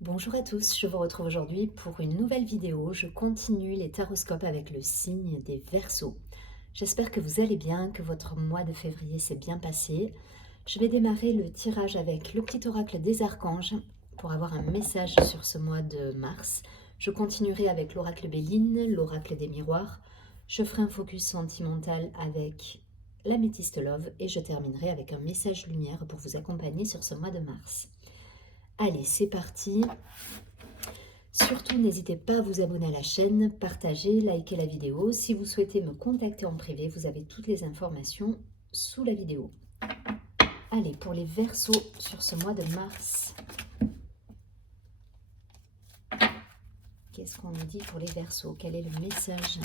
Bonjour à tous, je vous retrouve aujourd'hui pour une nouvelle vidéo. Je continue les taroscopes avec le signe des Verseaux. J'espère que vous allez bien, que votre mois de février s'est bien passé. Je vais démarrer le tirage avec le petit oracle des archanges pour avoir un message sur ce mois de mars. Je continuerai avec l'oracle Béline, l'oracle des miroirs. Je ferai un focus sentimental avec l'améthyste love et je terminerai avec un message lumière pour vous accompagner sur ce mois de mars. Allez, c'est parti. Surtout, n'hésitez pas à vous abonner à la chaîne, partager, liker la vidéo. Si vous souhaitez me contacter en privé, vous avez toutes les informations sous la vidéo. Allez, pour les Verseaux sur ce mois de mars, qu'est-ce qu'on nous dit pour les Verseaux? Quel est le message?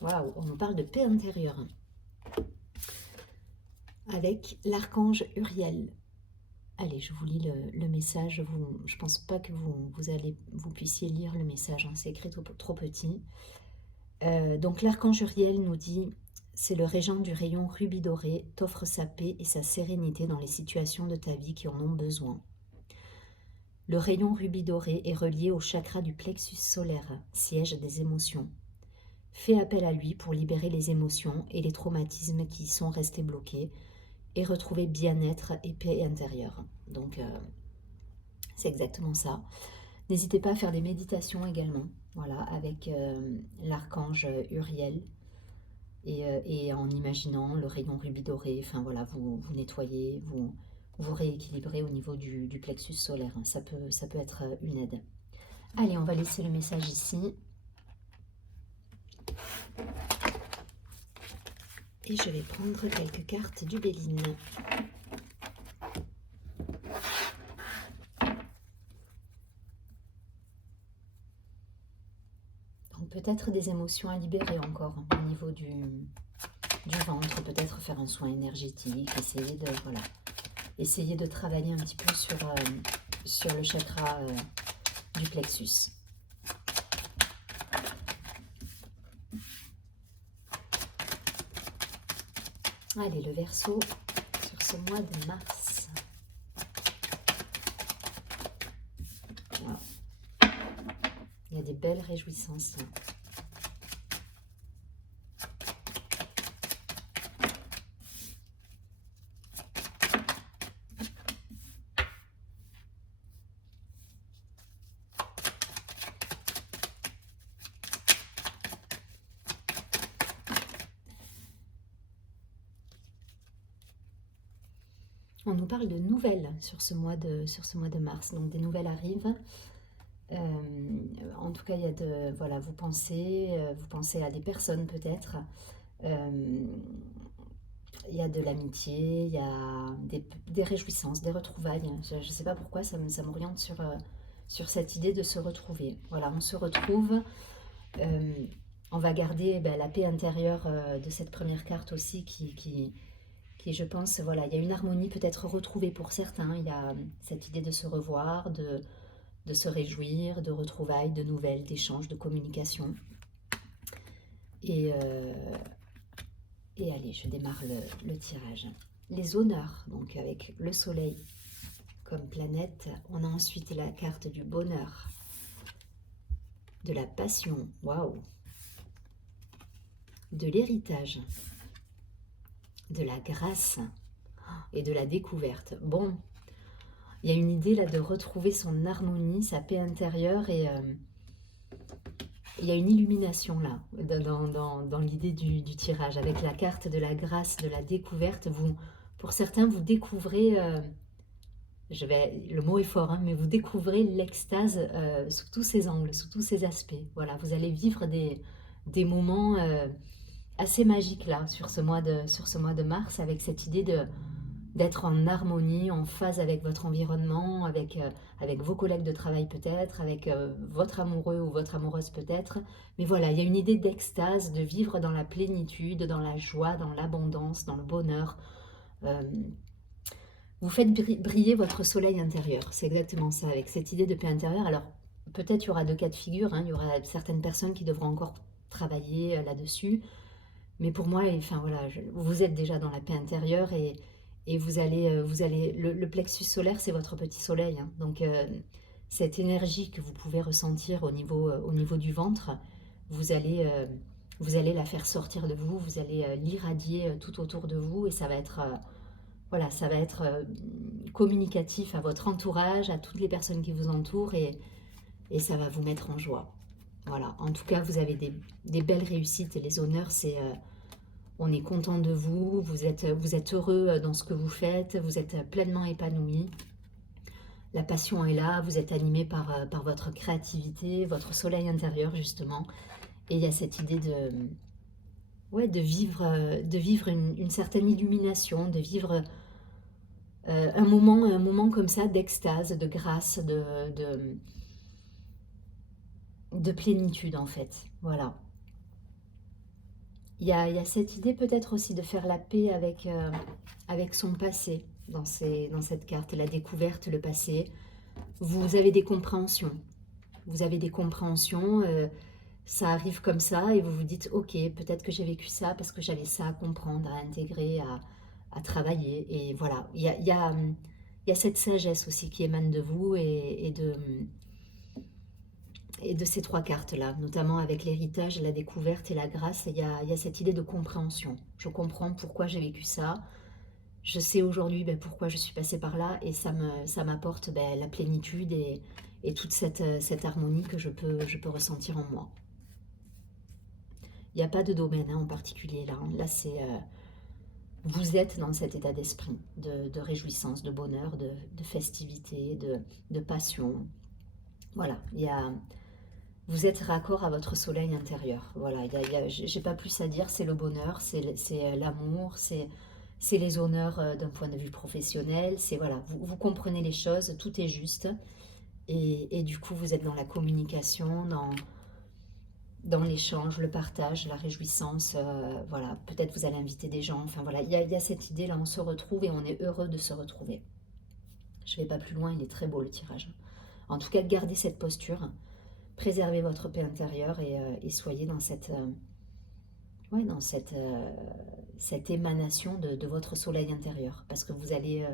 Waouh, on nous parle de paix intérieure avec l'archange Uriel. Allez, je vous lis le message. Je ne pense pas que vous puissiez lire le message, hein, c'est écrit trop petit. Donc l'archange Uriel nous dit: c'est le régent du rayon rubis doré, t'offre sa paix et sa sérénité dans les situations de ta vie qui en ont besoin. Le rayon rubis doré est relié au chakra du plexus solaire, siège des émotions. Fais appel à lui pour libérer les émotions et les traumatismes qui y sont restés bloqués et retrouver bien-être et paix intérieure. Donc c'est exactement ça. N'hésitez pas à faire des méditations également, voilà, avec l'archange Uriel. Et en imaginant le rayon rubis doré, enfin voilà, vous nettoyez, vous rééquilibrez au niveau du plexus solaire. Ça peut être une aide. Allez, on va laisser le message ici. Et je vais prendre quelques cartes du Béline. Donc peut-être des émotions à libérer encore au niveau du ventre, peut-être faire un soin énergétique, essayer de travailler un petit peu sur le chakra du plexus. Allez, le Verseau sur ce mois de mars. Voilà. Il y a des belles réjouissances. On nous parle de nouvelles sur ce mois de mars. Donc des nouvelles arrivent. En tout cas, il y a voilà, vous pensez à des personnes peut-être. Il y a de l'amitié, il y a des réjouissances, des retrouvailles. Je ne sais pas pourquoi ça m'oriente sur cette idée de se retrouver. Voilà, on se retrouve. On va garder la paix intérieure de cette première carte aussi qui je pense, voilà, il y a une harmonie peut-être retrouvée pour certains. Il y a cette idée de se revoir, de se réjouir, de retrouvailles, de nouvelles, d'échanges, de communication. Et allez, je démarre le tirage. Les honneurs, donc avec le soleil comme planète. On a ensuite la carte du bonheur, de la passion, waouh, de l'héritage, de la grâce et de la découverte. Bon, il y a une idée là de retrouver son harmonie, sa paix intérieure et il y a une illumination là dans l'idée du tirage. Avec la carte de la grâce, de la découverte, pour certains, vous découvrez, le mot est fort, hein, mais vous découvrez l'extase sous tous ses angles, sous tous ses aspects. Voilà, vous allez vivre des moments assez magique là sur ce mois de mars, avec cette idée d'être en harmonie, en phase avec votre environnement, avec vos collègues de travail peut-être, avec votre amoureux ou votre amoureuse peut-être. Mais voilà, il y a une idée d'extase, de vivre dans la plénitude, dans la joie, dans l'abondance, dans le bonheur. Vous faites briller votre soleil intérieur, c'est exactement ça, avec cette idée de paix intérieure. Alors, peut-être il y aura 2 cas de figure, hein. Il y aura certaines personnes qui devront encore travailler, là-dessus. Mais pour moi, enfin voilà, vous êtes déjà dans la paix intérieure et vous allez le plexus solaire, c'est votre petit soleil, hein. Donc cette énergie que vous pouvez ressentir au niveau du ventre, vous allez, euh, vous allez la faire sortir de vous, vous allez l'irradier tout autour de vous et ça va être, voilà, ça va être communicatif à votre entourage, à toutes les personnes qui vous entourent et ça va vous mettre en joie. Voilà, en tout cas, vous avez des belles réussites et les honneurs, c'est on est content de vous, vous êtes heureux dans ce que vous faites, vous êtes pleinement épanoui. La passion est là, vous êtes animé par votre créativité, votre soleil intérieur justement. Et il y a cette idée ouais, de vivre une certaine illumination, de vivre un moment comme ça d'extase, de grâce, de plénitude en fait. Voilà. Il y a cette idée peut-être aussi de faire la paix avec son passé dans cette carte, la découverte, le passé. Vous avez des compréhensions. Vous avez des compréhensions, ça arrive comme ça et vous vous dites ok, peut-être que j'ai vécu ça parce que j'avais ça à comprendre, à intégrer, à travailler. Et voilà, il y a cette sagesse aussi qui émane de vous et de ces 3 cartes-là, notamment avec l'héritage, la découverte et la grâce, il y a cette idée de compréhension. Je comprends pourquoi j'ai vécu ça, je sais aujourd'hui pourquoi je suis passée par là et ça m'apporte la plénitude et toute cette harmonie que je peux ressentir en moi. Il n'y a pas de domaine en particulier là. Là, c'est vous êtes dans cet état d'esprit de réjouissance, de bonheur, de festivité, de passion. Voilà, vous êtes raccord à votre soleil intérieur. Voilà, j'ai pas plus à dire, c'est le bonheur, c'est l'amour, c'est les honneurs d'un point de vue professionnel. C'est voilà, vous comprenez les choses, tout est juste. Et du coup, vous êtes dans la communication, dans l'échange, le partage, la réjouissance. Voilà, peut-être vous allez inviter des gens. Enfin voilà, il y a cette idée là, on se retrouve et on est heureux de se retrouver. Je vais pas plus loin, il est très beau le tirage. En tout cas, gardez cette posture. Préservez votre paix intérieure et soyez dans ouais, dans cette émanation de votre soleil intérieur. Parce que vous allez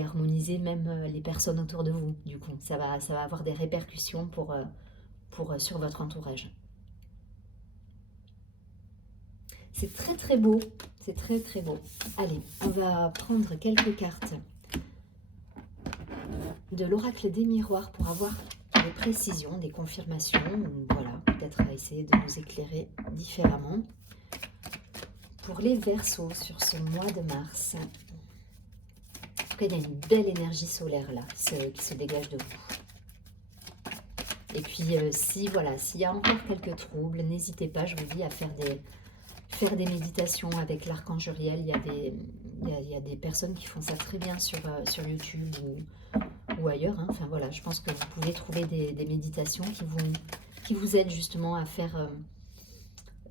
harmoniser même les personnes autour de vous. Du coup, ça va avoir des répercussions sur votre entourage. C'est très très beau. C'est très très beau. Allez, on va prendre quelques cartes de l'oracle des miroirs pour avoir des précisions, des confirmations, voilà, peut-être à essayer de nous éclairer différemment. Pour les Verseaux sur ce mois de mars, en tout cas, il y a une belle énergie solaire là qui se dégage de vous. Et puis, voilà, s'il y a encore quelques troubles, n'hésitez pas, je vous dis, à faire des méditations avec l'archange Uriel. Il y a des personnes qui font ça très bien sur YouTube ou ailleurs. Hein. Enfin voilà, je pense que vous pouvez trouver des méditations qui vous aident justement à faire,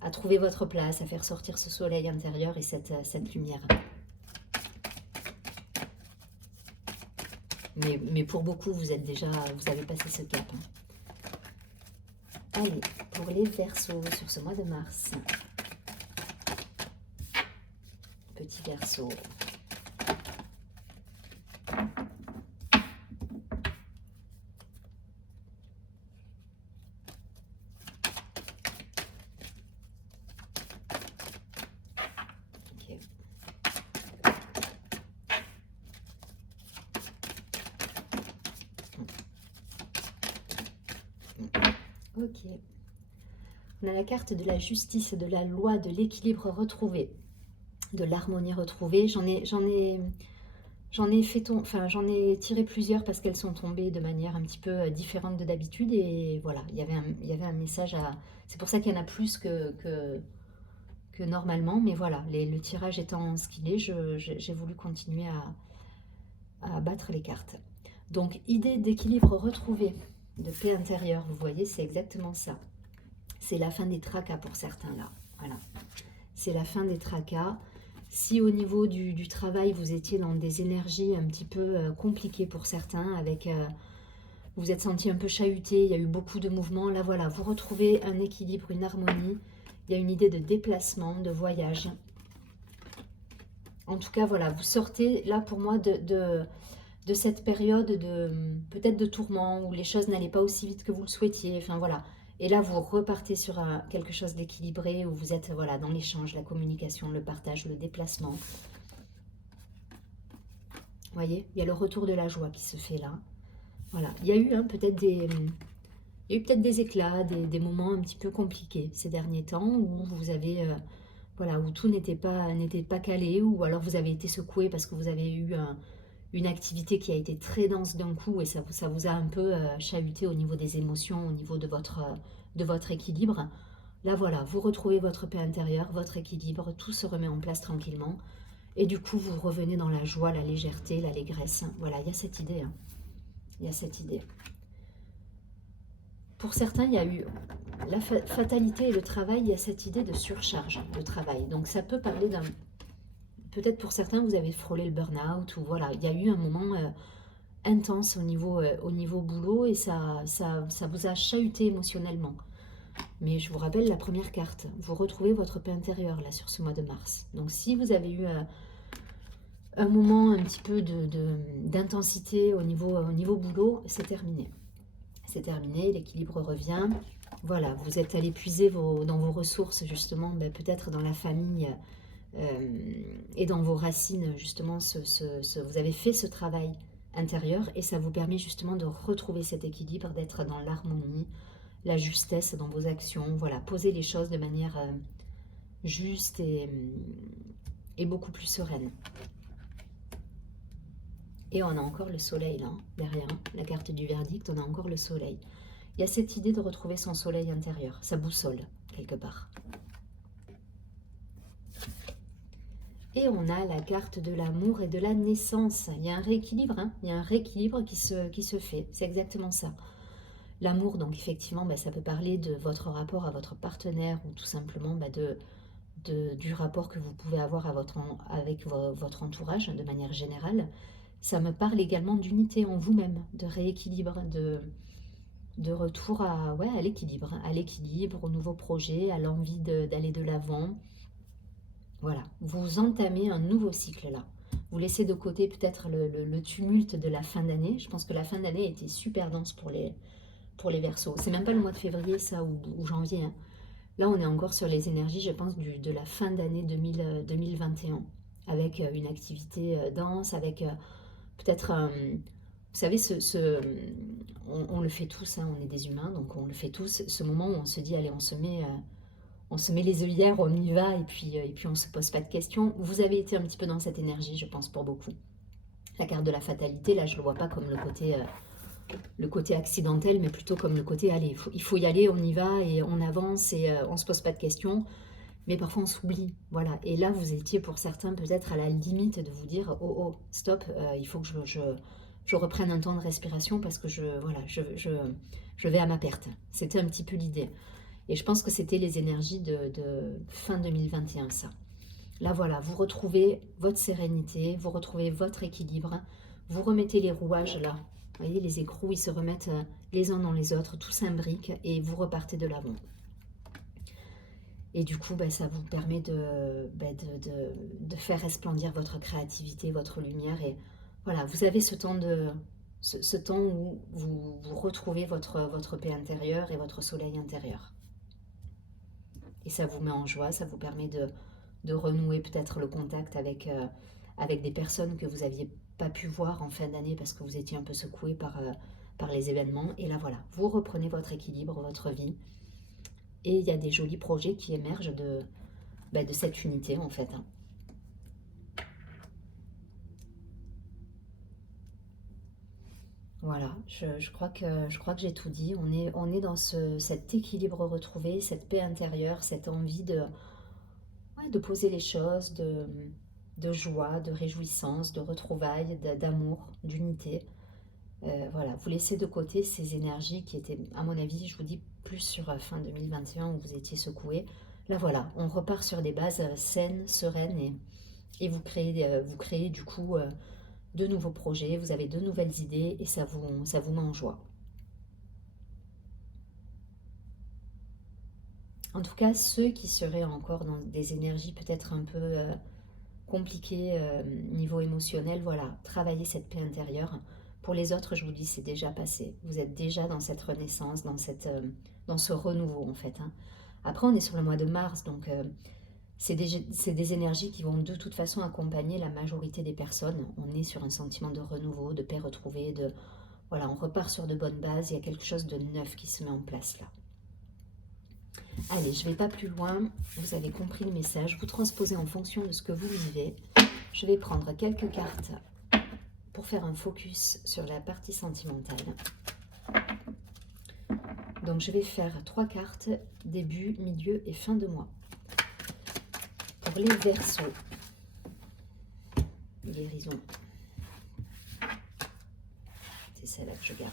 à trouver votre place, à faire sortir ce soleil intérieur et cette lumière. Mais pour beaucoup, vous avez passé ce cap. Hein. Allez, pour les Verseaux sur ce mois de mars. Petit Verseau. Ok. On a la carte de la justice, de la loi, de l'équilibre retrouvé, de l'harmonie retrouvée. J'en ai tiré plusieurs parce qu'elles sont tombées de manière un petit peu différente de d'habitude. Et voilà, il y avait un message à... C'est pour ça qu'il y en a plus que normalement. Mais voilà, le tirage étant ce qu'il est, j'ai voulu continuer à battre les cartes. Donc, idée d'équilibre retrouvé, de paix intérieure, vous voyez, c'est exactement ça. C'est la fin des tracas pour certains là. Voilà. C'est la fin des tracas. Si au niveau du travail, vous étiez dans des énergies un petit peu compliquées pour certains, vous vous êtes senti un peu chahuté, il y a eu beaucoup de mouvements. Là, voilà, vous retrouvez un équilibre, une harmonie. Il y a une idée de déplacement, de voyage. En tout cas, voilà, vous sortez, là, pour moi, de cette période de peut-être de tourment, où les choses n'allaient pas aussi vite que vous le souhaitiez. Enfin, voilà. Et là, vous repartez sur quelque chose d'équilibré, où vous êtes, voilà, dans l'échange, la communication, le partage, le déplacement. Vous voyez, il y a le retour de la joie qui se fait là. Voilà, il y a eu peut-être des éclats, des moments un petit peu compliqués ces derniers temps où vous avez, voilà, où tout n'était pas calé, ou alors vous avez été secoué parce que vous avez eu une activité qui a été très dense d'un coup et ça vous a un peu chahuté au niveau des émotions, au niveau de votre équilibre. Là, voilà, vous retrouvez votre paix intérieure, votre équilibre, tout se remet en place tranquillement. Et du coup, vous revenez dans la joie, la légèreté, l'allégresse. Voilà, il y a cette idée. Il y a cette idée. Pour certains, il y a eu la fatalité et le travail, il y a cette idée de surcharge de travail. Donc ça peut parler d'un... Peut-être pour certains, vous avez frôlé le burn-out, ou voilà, il y a eu un moment intense au niveau boulot, et ça vous a chahuté émotionnellement. Mais je vous rappelle la première carte, vous retrouvez votre paix intérieure là sur ce mois de mars. Donc si vous avez eu un moment un petit peu d'intensité au niveau boulot, c'est terminé. C'est terminé, l'équilibre revient. Voilà, vous êtes allé puiser dans vos ressources, justement, peut-être dans la famille et dans vos racines, justement, vous avez fait ce travail intérieur, et ça vous permet justement de retrouver cet équilibre, d'être dans l'harmonie, la justesse dans vos actions. Voilà, poser les choses de manière juste et beaucoup plus sereine. Et on a encore le soleil là, derrière, la carte du verdict, on a encore le soleil. Il y a cette idée de retrouver son soleil intérieur, sa boussole, quelque part. Et on a la carte de l'amour et de la naissance. Il y a un rééquilibre, il y a un rééquilibre qui se fait, c'est exactement ça. L'amour, donc effectivement, ça peut parler de votre rapport à votre partenaire, ou tout simplement du rapport que vous pouvez avoir avec votre entourage de manière générale. Ça me parle également d'unité en vous-même, de rééquilibre, de retour à l'équilibre, au nouveau projet, à l'envie d'aller de l'avant. Voilà, vous entamez un nouveau cycle là. Vous laissez de côté peut-être le tumulte de la fin d'année. Je pense que la fin d'année était super dense pour les Verseaux. C'est même pas le mois de février ça, ou janvier. Là, on est encore sur les énergies, je pense, de la fin d'année 2021, avec une activité dense, avec peut-être, vous savez, on le fait tous, on est des humains, donc on le fait tous, ce moment où on se dit, allez, on se met les œillères, on y va, et puis on se pose pas de questions. Vous avez été un petit peu dans cette énergie, je pense, pour beaucoup. La carte de la fatalité, là, je le vois pas comme le côté accidentel, mais plutôt comme le côté, allez, il faut y aller, on y va, et on avance, et on se pose pas de questions. Mais parfois on s'oublie, voilà. Et là, vous étiez pour certains peut-être à la limite de vous dire, oh, stop, il faut que je reprenne un temps de respiration, parce que je vais à ma perte. C'était un petit peu l'idée. Et je pense que c'était les énergies de fin 2021, ça. Là, voilà, vous retrouvez votre sérénité, vous retrouvez votre équilibre, vous remettez les rouages là. Vous voyez, les écrous, ils se remettent les uns dans les autres, tout s'imbrique, et vous repartez de l'avant. Et du coup, ça vous permet de faire resplendir votre créativité, votre lumière. Et voilà, vous avez ce temps où vous retrouvez votre paix intérieure et votre soleil intérieur. Et ça vous met en joie, ça vous permet de renouer peut-être le contact avec des personnes que vous n'aviez pas pu voir en fin d'année parce que vous étiez un peu secoué par les événements. Et là, voilà, vous reprenez votre équilibre, votre vie. Et il y a des jolis projets qui émergent de cette unité, en fait. Voilà, je crois que j'ai tout dit. On est dans cet équilibre retrouvé, cette paix intérieure, cette envie de poser les choses, de joie, de réjouissance, de retrouvailles, d'amour, d'unité. Voilà, vous laissez de côté ces énergies qui étaient, à mon avis, je vous dis, plus sur fin 2021 où vous étiez secoué. Là, voilà, on repart sur des bases saines, sereines, et vous créez du coup de nouveaux projets, vous avez de nouvelles idées, et ça vous met en joie. En tout cas, ceux qui seraient encore dans des énergies peut-être un peu compliquées niveau émotionnel, voilà, travaillez cette paix intérieure. Pour les autres, je vous dis, c'est déjà passé. Vous êtes déjà dans cette renaissance, dans ce renouveau en fait, hein. Après, on est sur le mois de mars, donc c'est des énergies qui vont de toute façon accompagner la majorité des personnes. On est sur un sentiment de renouveau, de paix retrouvée, voilà, on repart sur de bonnes bases, il y a quelque chose de neuf qui se met en place là. Allez, je ne vais pas plus loin, vous avez compris le message, vous transposez en fonction de ce que vous vivez. Je vais prendre quelques cartes pour faire un focus sur la partie sentimentale. Donc je vais faire 3 cartes, début, milieu et fin de mois. Pour les Verseaux, guérison. C'est celle-là que je garde.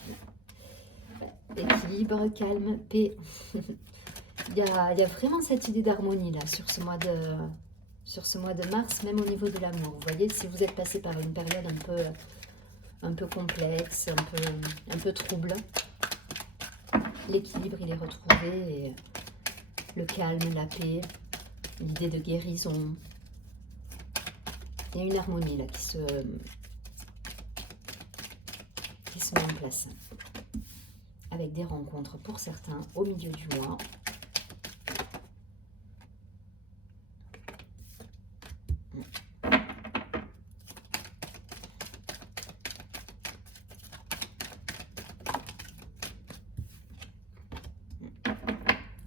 Équilibre, calme, paix. il y a vraiment cette idée d'harmonie là sur ce mois de mars, même au niveau de l'amour. Vous voyez, si vous êtes passé par une période un peu complexe, un peu trouble, l'équilibre il est retrouvé, et le calme, la paix, l'idée de guérison. Il y a une harmonie là qui se met en place, avec des rencontres pour certains au milieu du mois.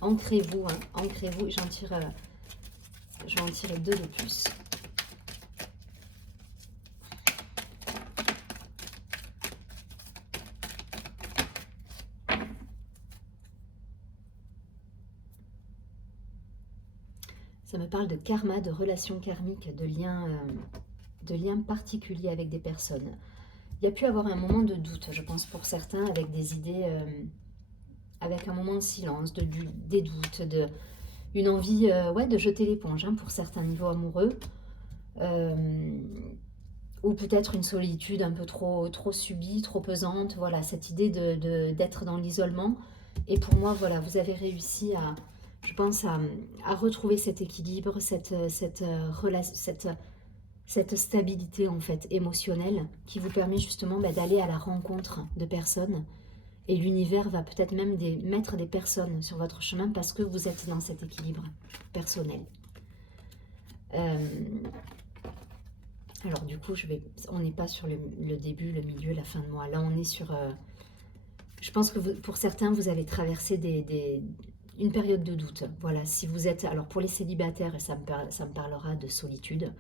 Ancrez-vous, hein, ancrez-vous. Je vais en tirer 2 de plus. Ça me parle de karma, de relations karmiques, de liens particuliers avec des personnes. Il y a pu avoir un moment de doute, je pense, pour certains, avec des idées, avec un moment de silence, des doutes, une envie ouais, de jeter l'éponge, hein, pour certains niveaux amoureux. Ou peut-être une solitude un peu trop subie, trop pesante. Voilà, cette idée d'être dans l'isolement. Et pour moi, voilà, vous avez réussi je pense, à retrouver cet équilibre, cette stabilité en fait émotionnelle qui vous permet justement d'aller à la rencontre de personnes. Et l'univers va peut-être même mettre des personnes sur votre chemin parce que vous êtes dans cet équilibre personnel. Alors du coup, on n'est pas sur le début, le milieu, la fin de mois. Là, on est sur... je pense que pour certains, vous avez traversé une période de doute. Voilà, si vous êtes... Alors pour les célibataires, ça me parlera de solitude.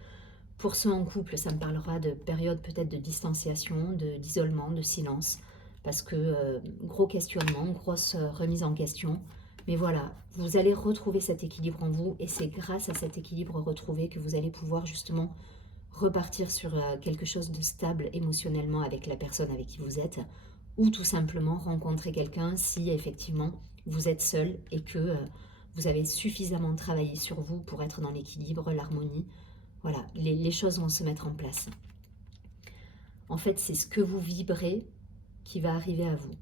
Pour ceux en couple, ça me parlera de période peut-être de distanciation, d'isolement, de silence. Parce que gros questionnement, grosse remise en question. Mais voilà, vous allez retrouver cet équilibre en vous. Et c'est grâce à cet équilibre retrouvé que vous allez pouvoir justement repartir sur quelque chose de stable émotionnellement avec la personne avec qui vous êtes, ou tout simplement rencontrer quelqu'un si effectivement vous êtes seul et que vous avez suffisamment travaillé sur vous pour être dans l'équilibre, l'harmonie. Voilà, les choses vont se mettre en place. En fait, c'est ce que vous vibrez qui va arriver à vous.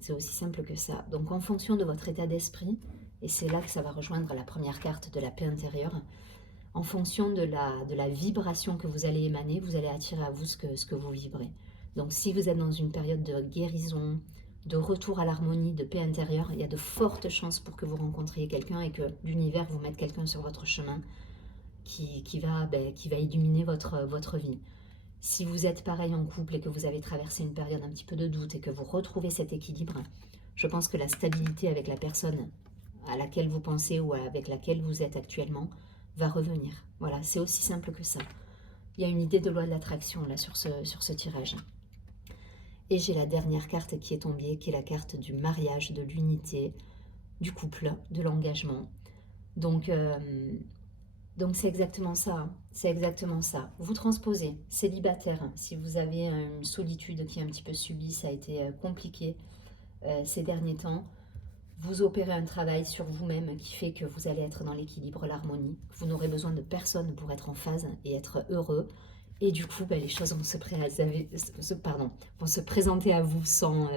C'est aussi simple que ça. Donc en fonction de votre état d'esprit, et c'est là que ça va rejoindre la première carte de la paix intérieure, en fonction de la vibration que vous allez émaner, vous allez attirer à vous ce que vous vibrez. Donc si vous êtes dans une période de guérison, de retour à l'harmonie, de paix intérieure, il y a de fortes chances pour que vous rencontriez quelqu'un et que l'univers vous mette quelqu'un sur votre chemin qui va illuminer votre vie. Si vous êtes pareil en couple et que vous avez traversé une période un petit peu de doute et que vous retrouvez cet équilibre, je pense que la stabilité avec la personne à laquelle vous pensez ou avec laquelle vous êtes actuellement va revenir. Voilà, c'est aussi simple que ça. Il y a une idée de loi de l'attraction là sur ce tirage. Et j'ai la dernière carte qui est tombée, qui est la carte du mariage, de l'unité, du couple, de l'engagement. Donc c'est exactement ça, hein. C'est exactement ça. Vous transposez, célibataire, hein. Si vous avez une solitude qui est un petit peu subie, ça a été compliqué ces derniers temps, vous opérez un travail sur vous-même qui fait que vous allez être dans l'équilibre, l'harmonie. Vous n'aurez besoin de personne pour être en phase et être heureux. Et du coup, les choses vont vont se présenter à vous sans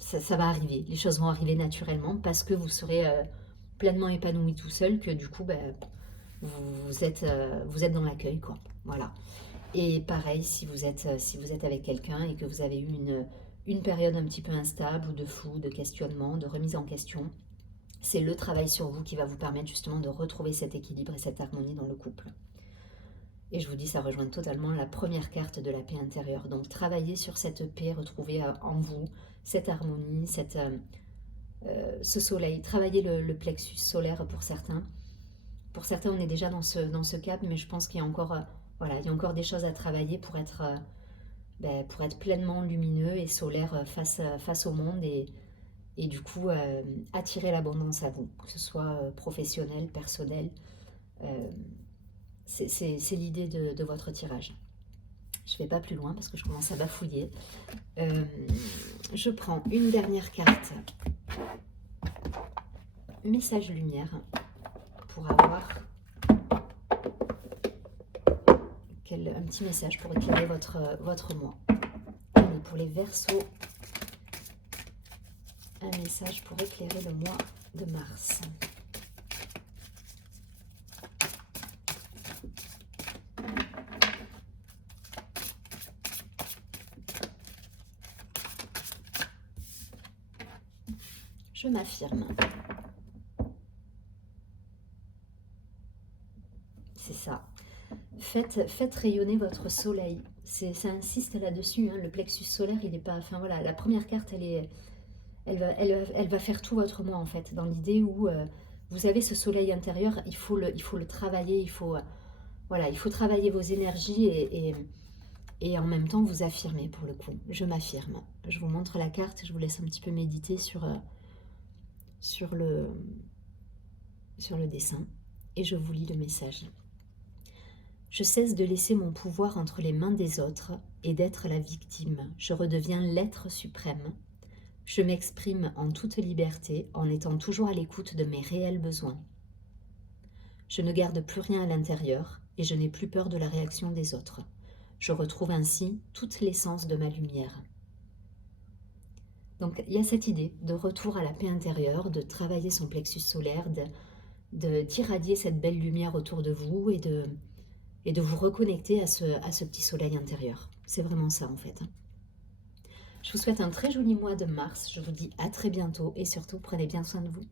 ça va arriver. Les choses vont arriver naturellement parce que vous serez pleinement épanoui tout seul, que du coup, ben, vous êtes dans l'accueil, quoi. Voilà. Et pareil, si vous êtes avec quelqu'un et que vous avez eu une période un petit peu instable ou de flou, de questionnement, de remise en question, c'est le travail sur vous qui va vous permettre justement de retrouver cet équilibre et cette harmonie dans le couple. Et je vous dis, ça rejoint totalement la première carte de la paix intérieure. Donc travaillez sur cette paix, retrouvez en vous cette harmonie, ce soleil. Travaillez le plexus solaire pour certains. Pour certains, on est déjà dans ce cap, mais je pense qu'il y a encore, voilà, il y a encore des choses à travailler pour être pleinement lumineux et solaire face au monde et du coup attirer l'abondance à vous, que ce soit professionnel, personnel. Euh, c'est l'idée de votre tirage. Je ne vais pas plus loin parce que je commence à bafouiller. Je prends une dernière carte. Message lumière pour avoir un petit message pour éclairer votre mois. Et pour les Verseaux, un message pour éclairer le mois de mars. Je m'affirme. C'est ça. Faites rayonner votre soleil. Ça insiste là-dessus. Hein. Le plexus solaire, il n'est pas... Enfin voilà, la première carte, elle va faire tout votre mois en fait. Dans l'idée où vous avez ce soleil intérieur, il faut le travailler. Voilà, il faut travailler vos énergies et en même temps vous affirmer pour le coup. Je m'affirme. Je vous montre la carte. Je vous laisse un petit peu méditer sur le dessin. Et je vous lis le message. Je cesse de laisser mon pouvoir entre les mains des autres et d'être la victime. Je redeviens l'être suprême. Je m'exprime en toute liberté en étant toujours à l'écoute de mes réels besoins. Je ne garde plus rien à l'intérieur et je n'ai plus peur de la réaction des autres. Je retrouve ainsi toute l'essence de ma lumière. Donc il y a cette idée de retour à la paix intérieure, de travailler son plexus solaire, d'irradier cette belle lumière autour de vous et de vous reconnecter à ce petit soleil intérieur. C'est vraiment ça en fait. Je vous souhaite un très joli mois de mars. Je vous dis à très bientôt et surtout prenez bien soin de vous.